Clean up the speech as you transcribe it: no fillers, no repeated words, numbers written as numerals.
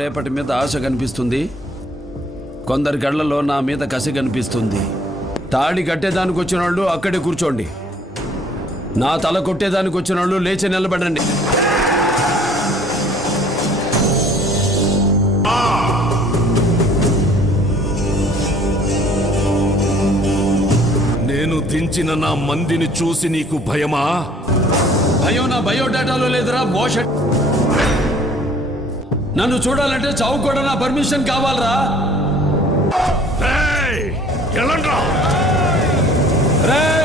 రేపటి మీద ఆశ కనిపిస్తుంది, కొందరి కళ్ళలో నా మీద కసి కనిపిస్తుంది. తాడి కట్టేదానికి వచ్చిన వాళ్ళు అక్కడే కూర్చోండి, నా తల కొట్టేదానికి వచ్చిన వాళ్ళు లేచి నిలబడండి. నేను దించిన నా మందిని చూసి నీకు భయమా? భయం నా బయోడేటాలో లేదురా బోషట్. నన్ను చూడాలంటే చావు కూడా నా పర్మిషన్ కావాలరా. ఎలాండ్రా? రేయ్!